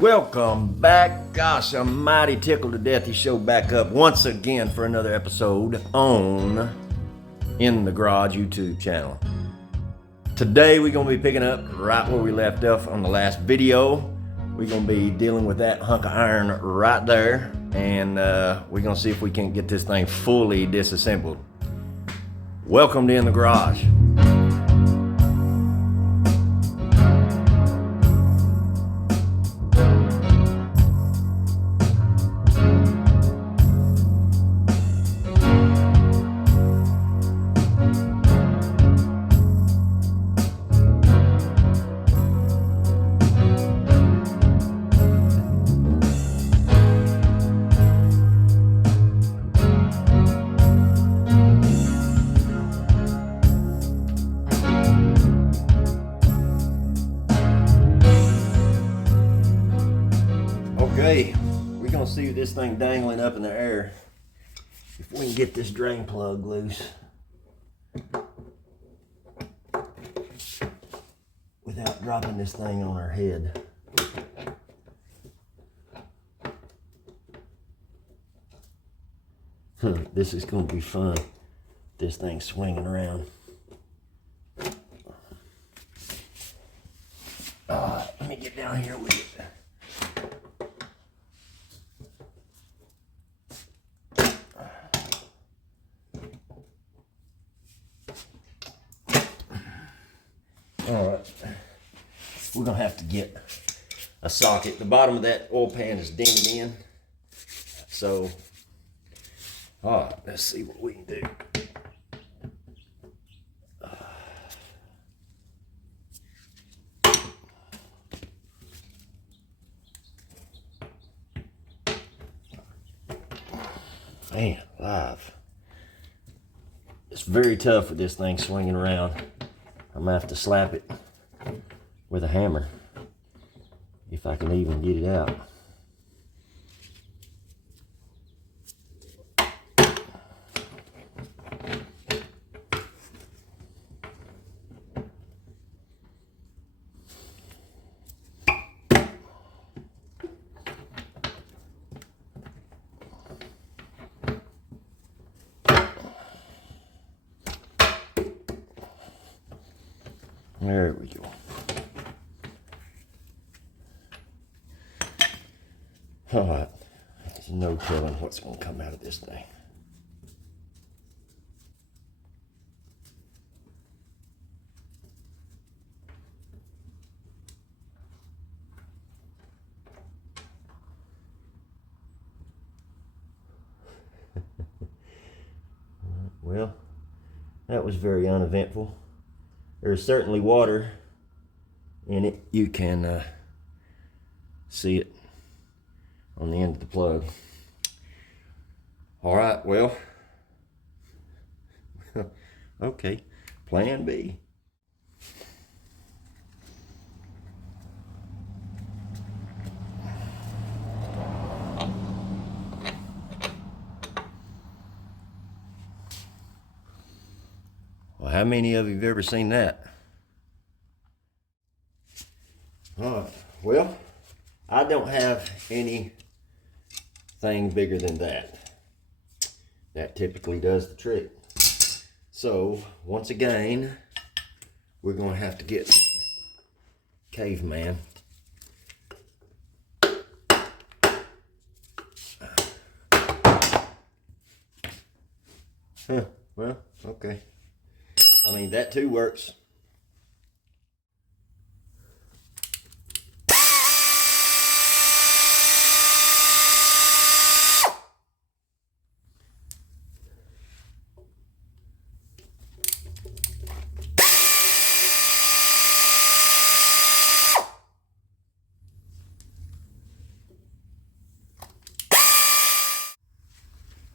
Welcome back. Gosh, I'm mighty tickled to death you showed back up once again for another episode on In the Garage YouTube channel. Today we're going to be picking up right where we left off on the last video. We're going to be dealing with that hunk of iron right there, and we're going to see if we can get this thing fully disassembled. Welcome to In the Garage. Okay, we're gonna see this thing dangling up in the air. If we can get this drain plug loose without dropping this thing on our head. This is gonna be fun. This thing swinging around. Let me get down here with it. Alright, we're going to have to get a socket. The bottom of that oil pan is dented in. So, alright, let's see what we can do. Man, live. It's very tough with this thing swinging around. I'm gonna have to slap it with a hammer if I can even get it out. There we go. All right, there's no telling what's going to come out of this thing. Well, that was very uneventful. There's certainly water in it. You can see it on the end of the plug. All right, well, okay, plan B. Well, how many of you have ever seen that? Well, I don't have anything bigger than that. That typically does the trick. So, once again, we're going to have to get Caveman. Well, okay. I mean, that too works.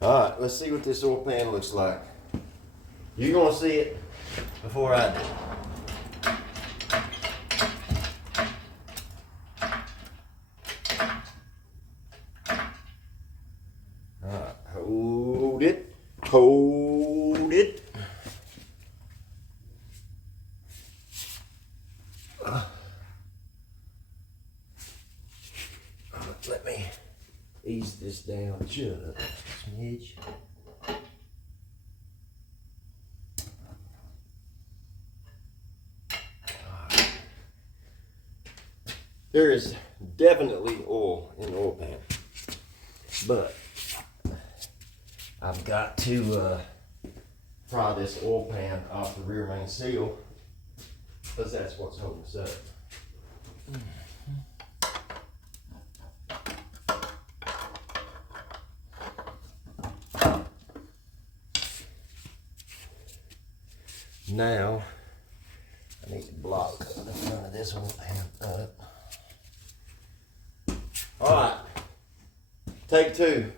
All right, let's see what this oil pan looks like. You're gonna see it before I do. All right, hold it, hold it. Let me ease this down just a smidge. There is definitely oil in the oil pan, but I've got to pry this oil pan off the rear main seal because that's what's holding us up. Now I need to block the front of this oil pan up. All right, take two.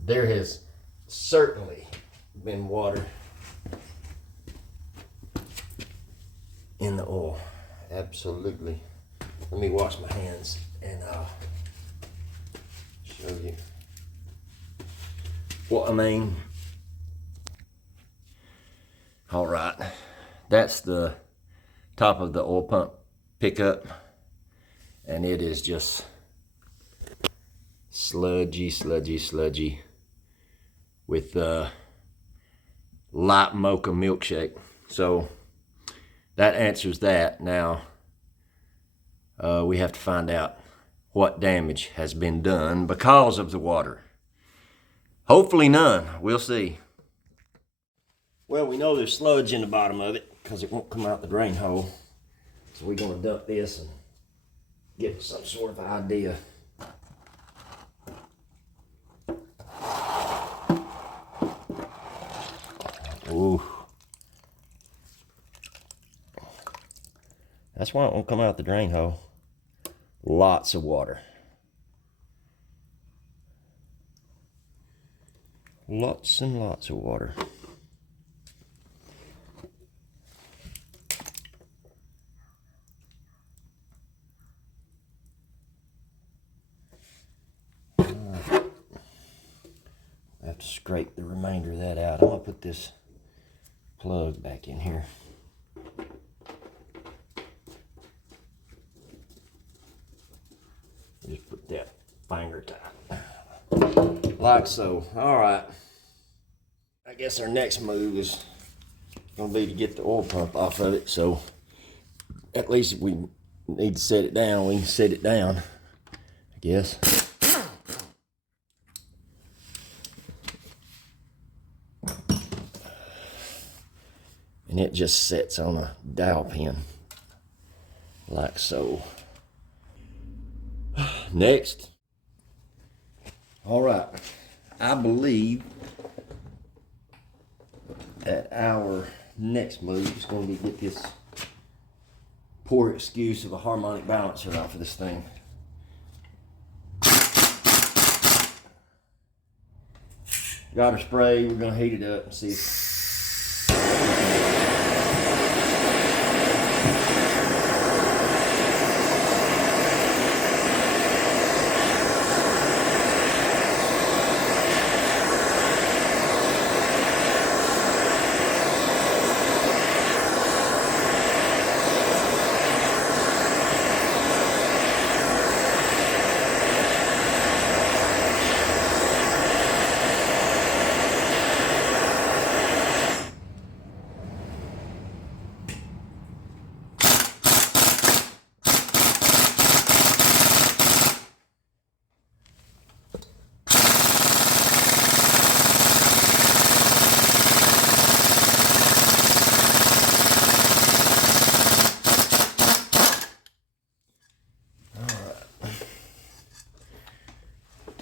There has certainly been water in the oil. Absolutely. Let me wash my hands and I'll show you what I mean. All right, that's the top of the oil pump pickup, and it is just sludgy with light mocha milkshake. So that answers that. Now we have to find out what damage has been done because of the water. Hopefully none. We'll see. Well, we know there's sludge in the bottom of it because it won't come out the drain hole. So we're going to dump this and get some sort of idea. Ooh. That's why it won't come out the drain hole. Lots of water. Lots and lots of water. I have to scrape the remainder of that out. I'm gonna put this plug back in here. Just put that finger tight. Like so. All right. I guess our next move is gonna be to get the oil pump off of it. So at least if we need to set it down, we can set it down, I guess. And it just sits on a dowel pin, like so. Next. All right, I believe that our next move is going to be get this poor excuse of a harmonic balancer out for this thing. Got our spray, we're going to heat it up and see if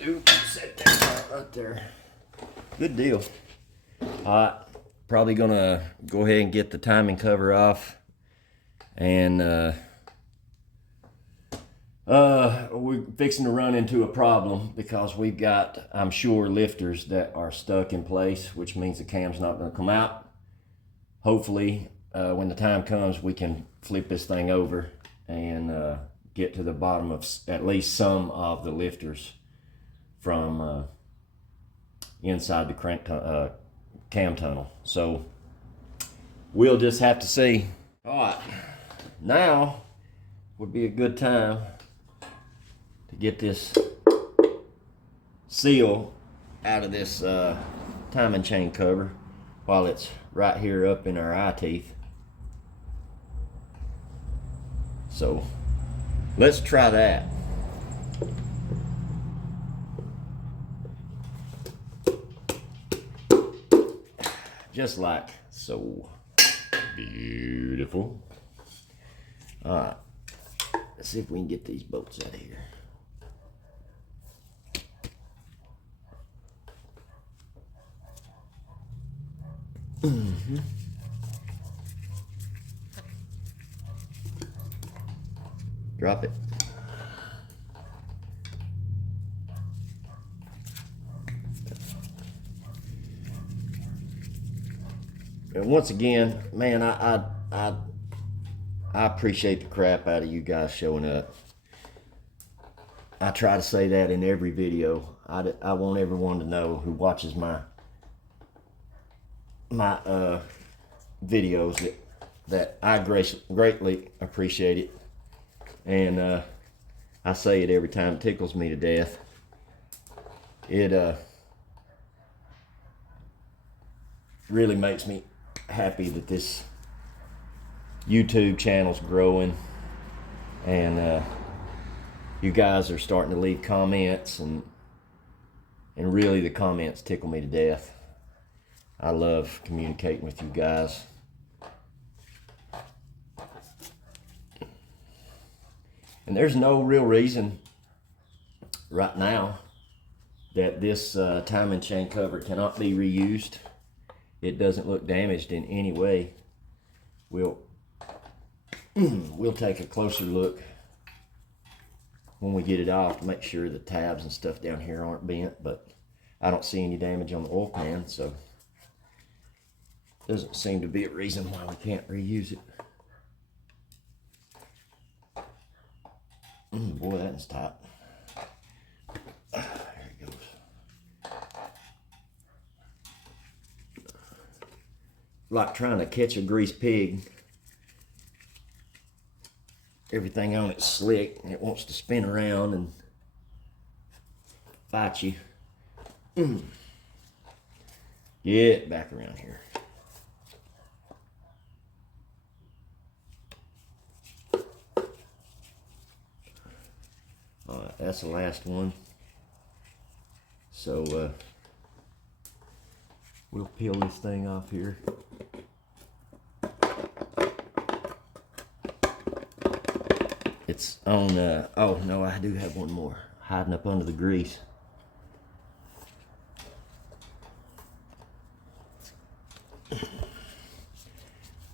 Oops, set that right there. Good deal. Alright, probably gonna go ahead and get the timing cover off. And we're fixing to run into a problem because we've got, I'm sure, lifters that are stuck in place, which means the cam's not gonna come out. Hopefully, when the time comes, we can flip this thing over and get to the bottom of at least some of the lifters from inside the cam tunnel. So we'll just have to see. All right, now would be a good time to get this seal out of this timing chain cover while it's right here up in our eye teeth. So let's try that. Just like so. Beautiful. All right, let's see if we can get these bolts out of here. Drop it. And once again, man, I appreciate the crap out of you guys showing up. I try to say that in every video. I want everyone to know who watches my videos that I greatly appreciate it. And I say it every time. It tickles me to death. It really makes me happy that this YouTube channel's growing, and you guys are starting to leave comments, and really the comments tickle me to death. I love communicating with you guys. And there's no real reason right now that this timing chain cover cannot be reused. It doesn't look damaged in any way. We'll take a closer look when we get it off to make sure the tabs and stuff down here aren't bent, but I don't see any damage on the oil pan, so doesn't seem to be a reason why we can't reuse it. Boy, that's tight. There it goes. Like trying to catch a greased pig. Everything on it's slick and it wants to spin around and fight you. Get back around here. Alright, that's the last one. So we'll peel this thing off here. It's on, oh no, I do have one more hiding up under the grease.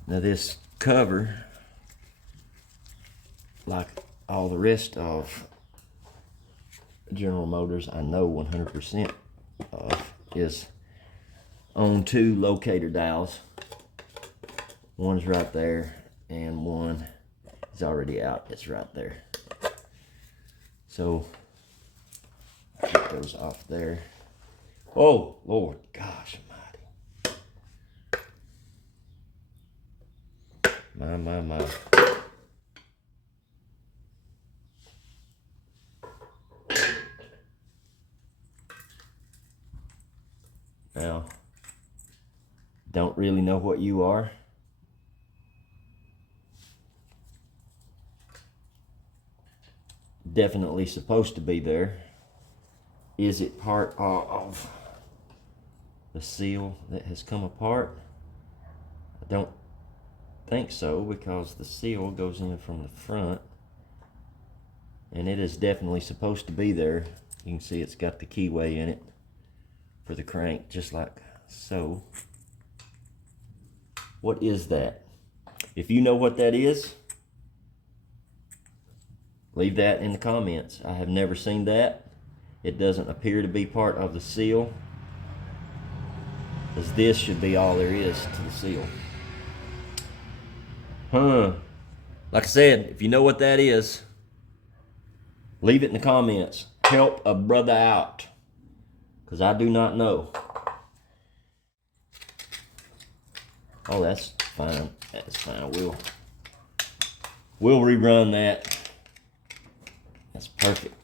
Now this cover, like all the rest of General Motors, I know 100% of, is on two locator dowels. One's right there and one is already out. It's right there. So get those off there. Oh Lord, gosh almighty. My. Now, don't really know what you are. Definitely supposed to be there. Is it part of the seal that has come apart? I don't think so, because the seal goes in from the front, and it is definitely supposed to be there. You can see it's got the keyway in it for the crank, just like so. What is that? If you know what that is, leave that in the comments. I have never seen that. It doesn't appear to be part of the seal, as this should be all there is to the seal. Like I said, if you know what that is, leave it in the comments. Help a brother out, because I do not know. Oh, that's fine. That's fine. We'll rerun that. That's perfect.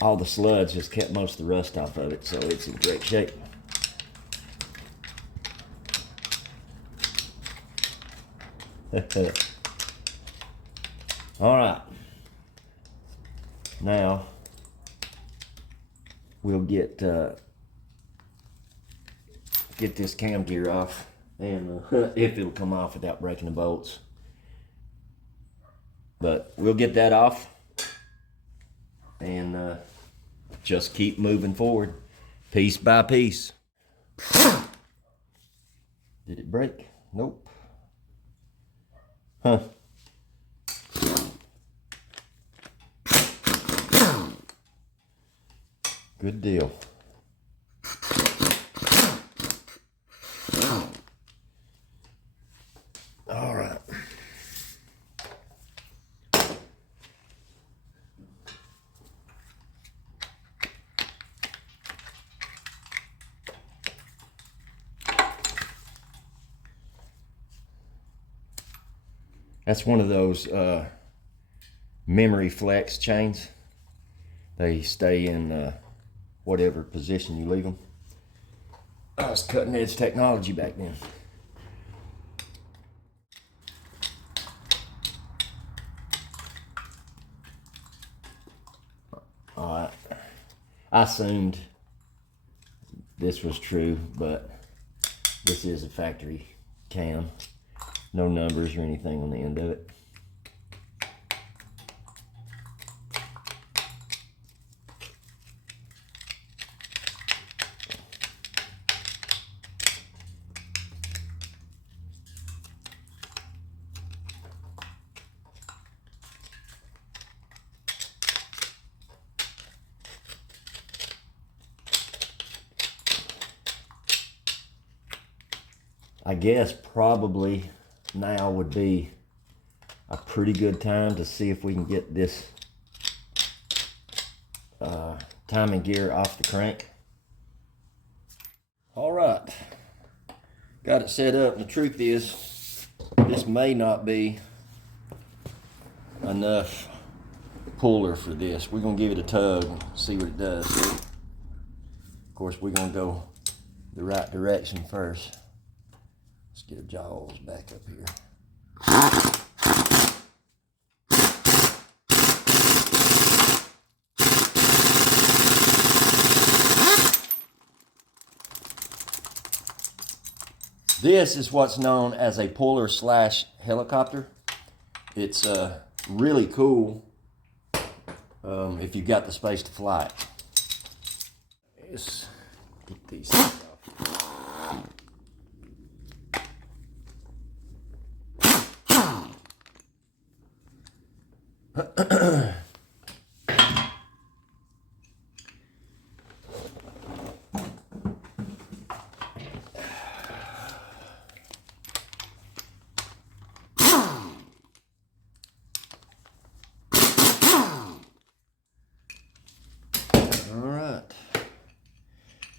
All the sludge has kept most of the rust off of it, so it's in great shape. All right. Now we'll get this cam gear off, and if it'll come off without breaking the bolts. But we'll get that off and just keep moving forward, piece by piece. Did it break? Nope. Huh. Good deal. All right. That's one of those memory flex chains. They stay in whatever position you leave them. That was cutting edge technology back then. All right. I assumed this was true, but this is a factory cam. No numbers or anything on the end of it. I guess probably now would be a pretty good time to see if we can get this timing gear off the crank. All right, got it set up. The truth is, this may not be enough puller for this. We're gonna give it a tug and see what it does. Of course, we're gonna go the right direction first. Let's get our jaws back up here. This is what's known as a puller slash helicopter. It's really cool if you've got the space to fly it. Let's get these things off.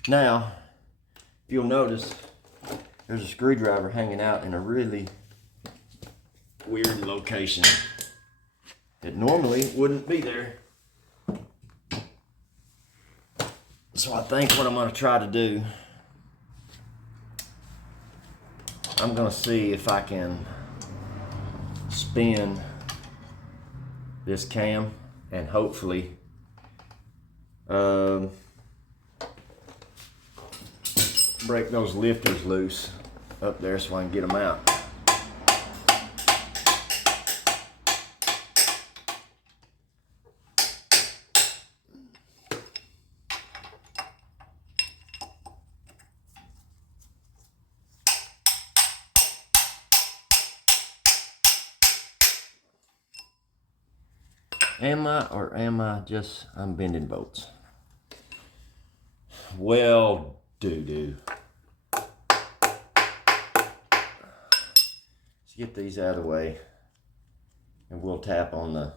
Now, if you'll notice, there's a screwdriver hanging out in a really weird location. It normally wouldn't be there. So I think what I'm going to try to do, I'm going to see if I can spin this cam and hopefully break those lifters loose up there so I can get them out. Am I, or am I just, I'm bending bolts? Well, doo-doo. Let's get these out of the way, and we'll tap on the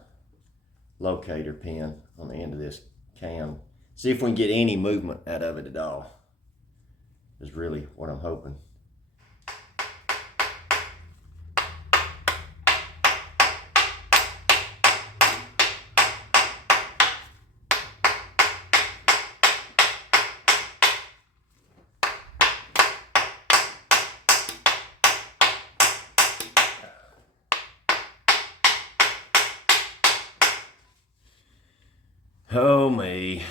locator pin on the end of this cam. See if we can get any movement out of it at all, is really what I'm hoping. Oh me.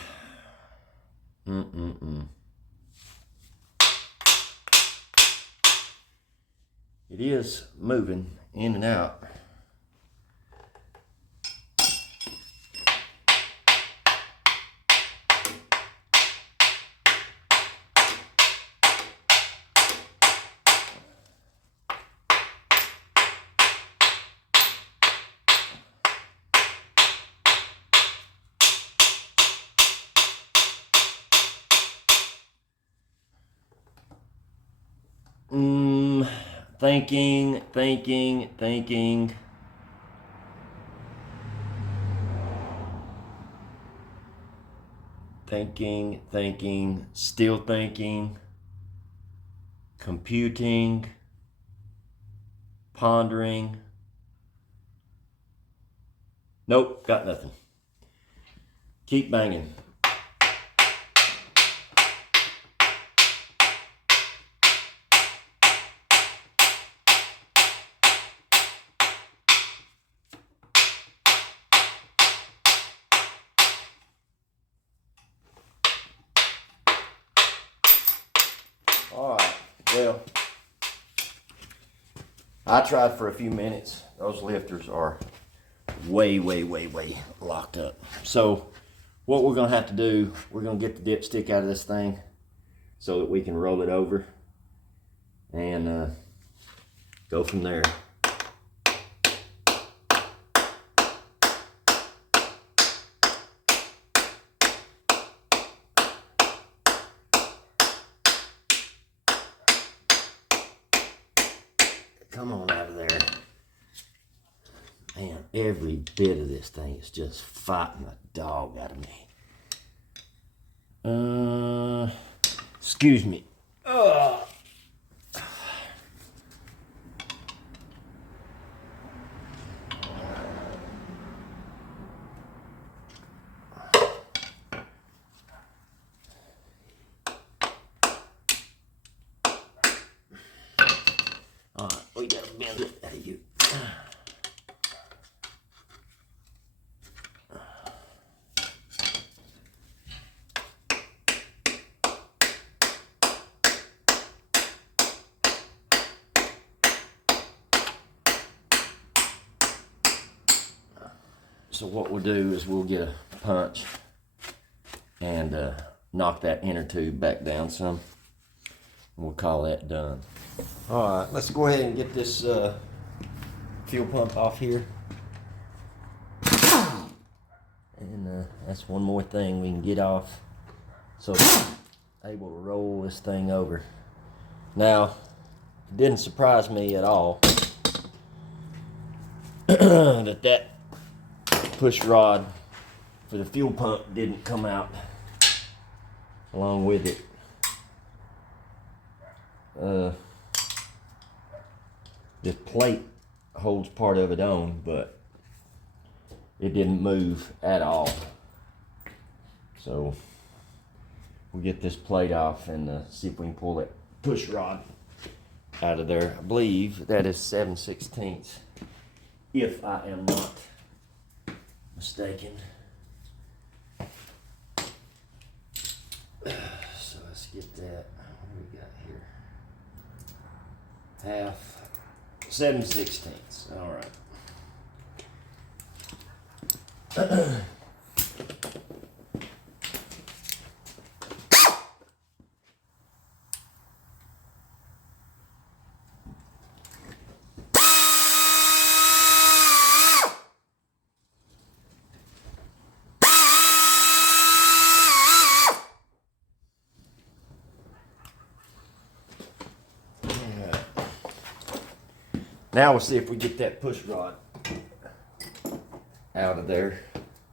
It is moving in and out. Thinking. Thinking, still thinking, computing, pondering. Nope, got nothing. Keep banging. All right, well, I tried for a few minutes. Those lifters are way locked up. So what we're gonna have to do, we're gonna get the dipstick out of this thing so that we can roll it over and go from there. Come on out of there. Man, every bit of this thing is just fighting the dog out of me. Excuse me. All right, we gotta bend it out of you. So what we'll do is we'll get a punch and knock that inner tube back down some. We'll call that done. All right, let's go ahead and get this fuel pump off here. And that's one more thing we can get off, so able to roll this thing over. Now, it didn't surprise me at all that push rod for the fuel pump didn't come out along with it. This plate holds part of it on, but it didn't move at all. So we'll get this plate off and see if we can pull that push rod out of there. I believe that is 7/16, if I am not mistaken. So let's get that. What do we got here? Half, 7/16. All right. Now we'll see if we get that push rod out of there.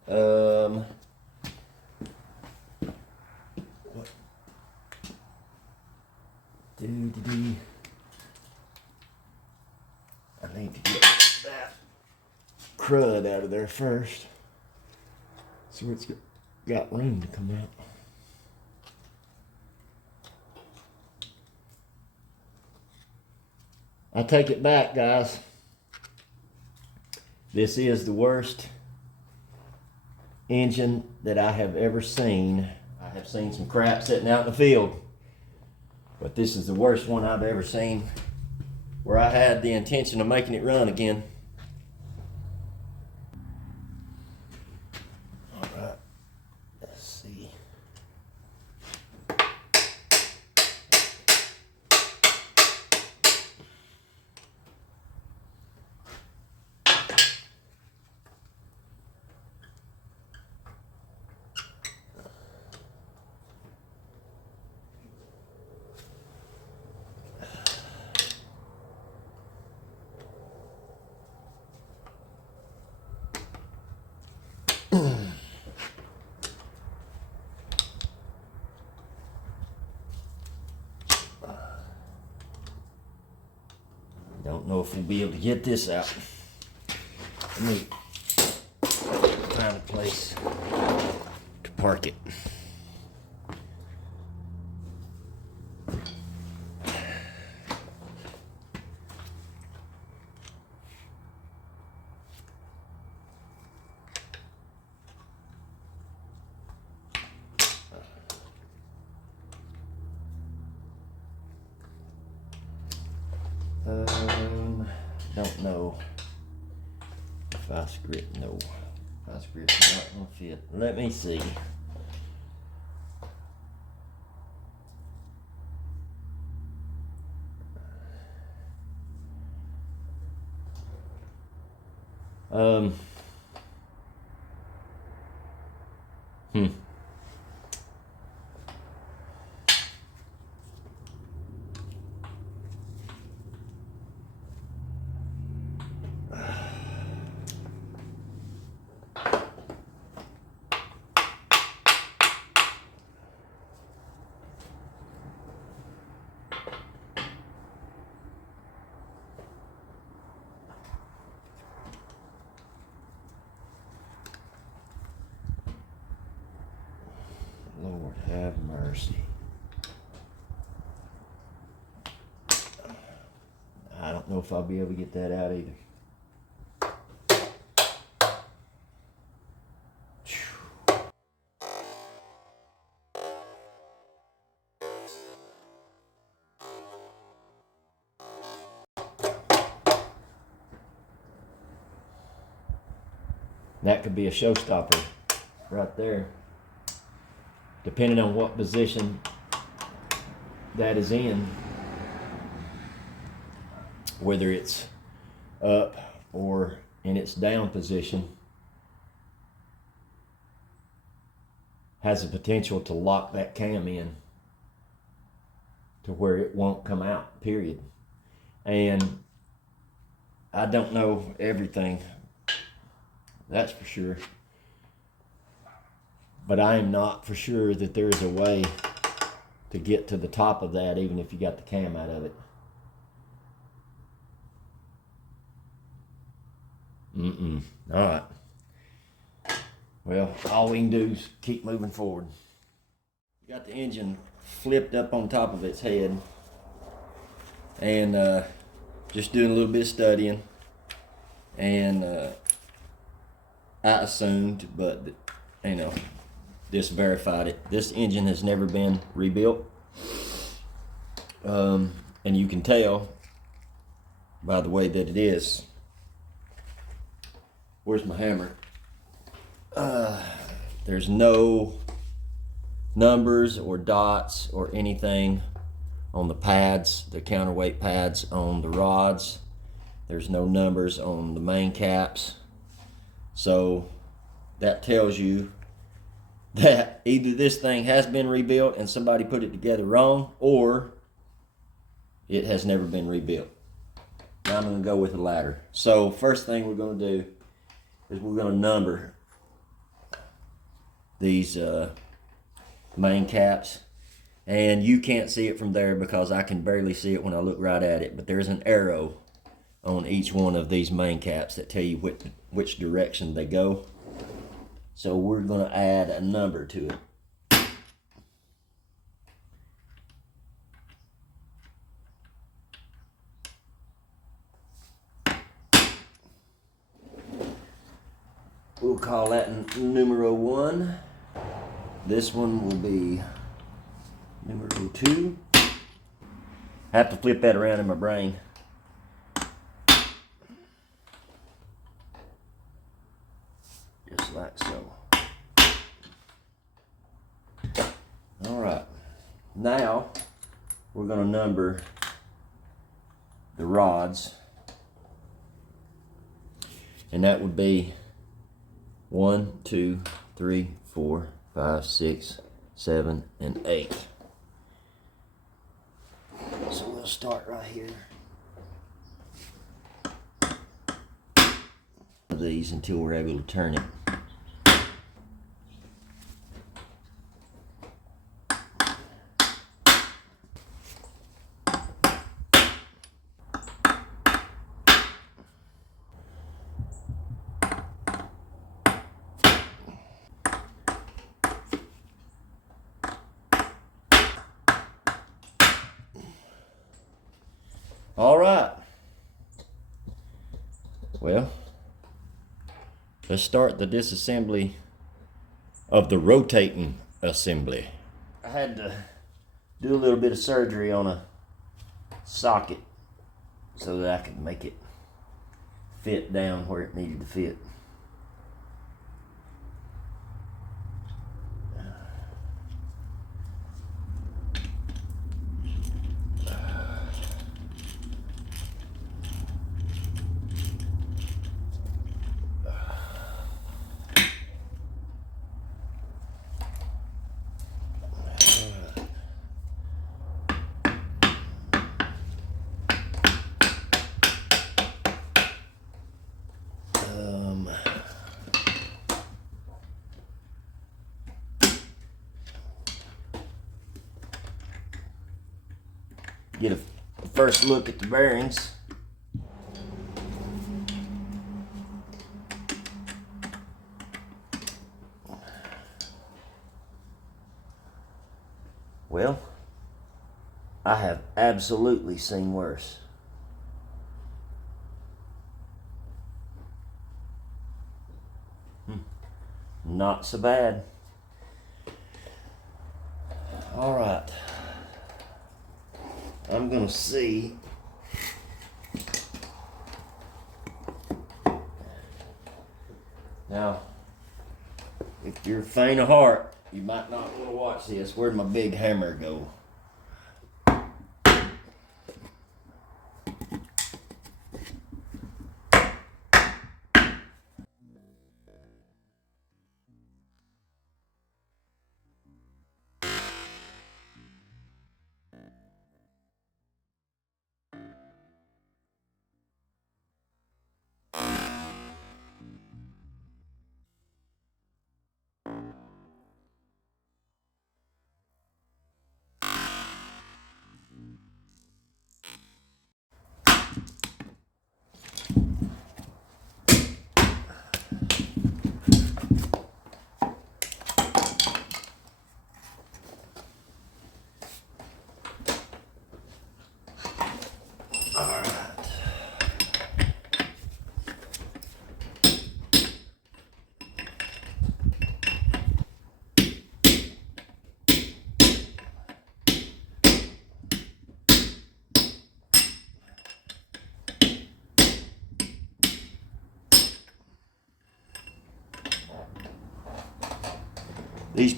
What? I need to get that crud out of there first, so it's got room to come out. I take it back, guys. This is the worst engine that I have ever seen. I have seen some crap sitting out in the field, but this is the worst one I've ever seen, where I had the intention of making it run again. All right, let's see. Don't know if we'll be able to get this out. Let me find a place to park it. Don't know if I script, no. If I script's not gonna fit. Let me see. Lord have mercy. I don't know if I'll be able to get that out either. That could be a showstopper right there, depending on what position that is in, whether it's up or in its down position, has the potential to lock that cam in to where it won't come out, period. And I don't know everything, that's for sure. But I am not for sure that there is a way to get to the top of that, even if you got the cam out of it. All right. Well, all we can do is keep moving forward. You got the engine flipped up on top of its head, and just doing a little bit of studying, and I assumed, but you know, this verified it. This engine has never been rebuilt, and you can tell by the way that it is. Where's my hammer? There's no numbers or dots or anything on the pads, the counterweight pads on the rods. There's no numbers on the main caps. So that tells you that either this thing has been rebuilt and somebody put it together wrong, or it has never been rebuilt. Now I'm going to go with the ladder. So first thing we're going to do is we're going to number these main caps. And you can't see it from there because I can barely see it when I look right at it. But there's an arrow on each one of these main caps that tell you which direction they go. So we're going to add a number to it. We'll call that numero 1. This one will be numero 2. I have to flip that around in my brain. Just like so. All right. Now we're going to number the rods. And that would be 1, 2, 3, 4, 5, 6, 7, and 8. So we'll start right here. These until we're able to turn it. All right. Well, let's start the disassembly of the rotating assembly. I had to do a little bit of surgery on a socket so that I could make it fit down where it needed to fit. Get a first look at the bearings. Well, I have absolutely seen worse. Not so bad. All right. I'm gonna see now. If you're faint of heart, you might not want to watch this. Where'd my big hammer go?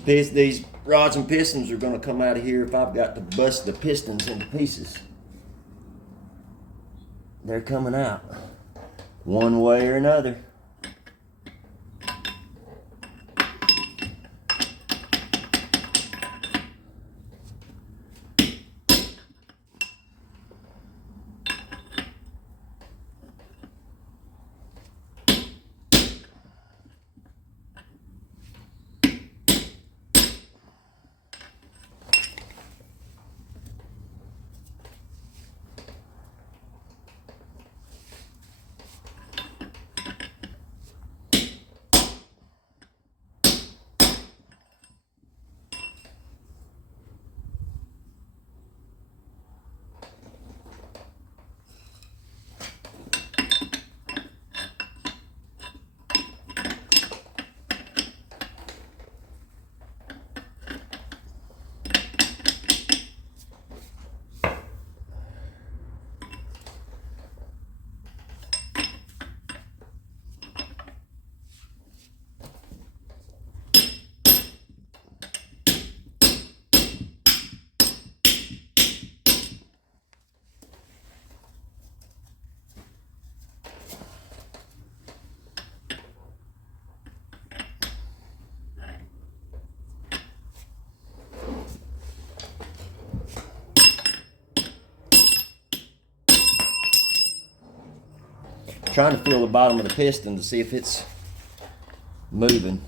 These rods and pistons are going to come out of here if I've got to bust the pistons into pieces. They're coming out one way or another. trying to feel the bottom of the piston to see if it's moving.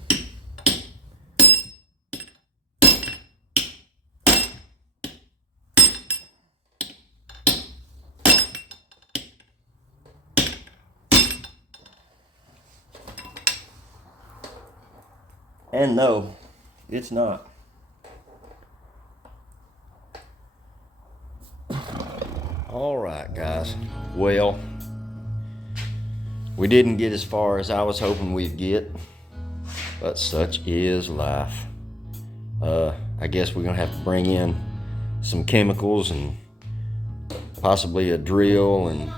And no, it's not. All right, guys. Well, we didn't get as far as I was hoping we'd get, but such is life. I guess we're gonna have to bring in some chemicals and possibly a drill and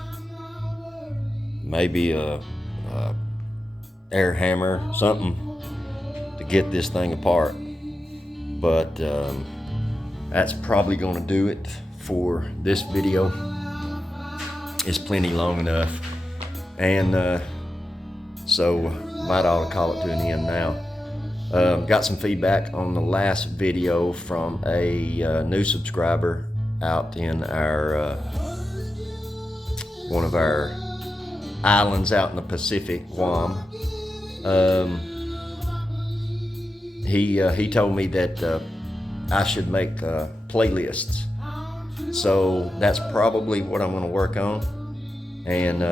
maybe a air hammer, something to get this thing apart. But that's probably gonna do it for this video. It's plenty long enough, and so might ought to call it to an end now. Got some feedback on the last video from a new subscriber out in our one of our islands out in the Pacific, Guam. He told me that I should make playlists, so that's probably what I'm going to work on, and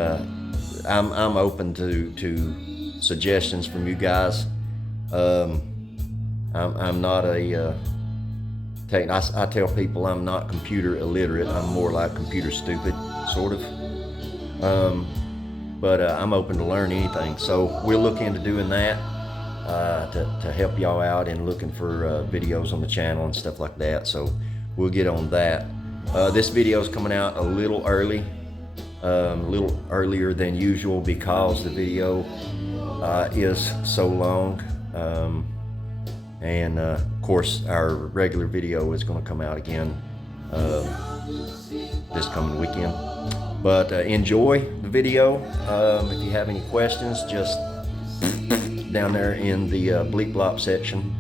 I'm open to suggestions from you guys. I'm not a I tell people I'm not computer illiterate. I'm more like computer stupid, sort of. But I'm open to learn anything, so we'll look into doing that. To help y'all out in looking for videos on the channel and stuff like that. So we'll get on that. This video is coming out a little early, a little earlier than usual because the video is so long. And of course our regular video is going to come out again this coming weekend. But enjoy the video. If you have any questions, just down there in the bleep blop section,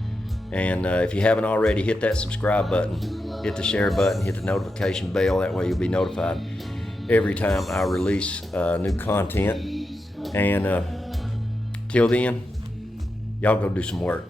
and if you haven't already, hit that subscribe button, hit the share button, hit the notification bell. That way you'll be notified every time I release new content. And till then, y'all go do some work.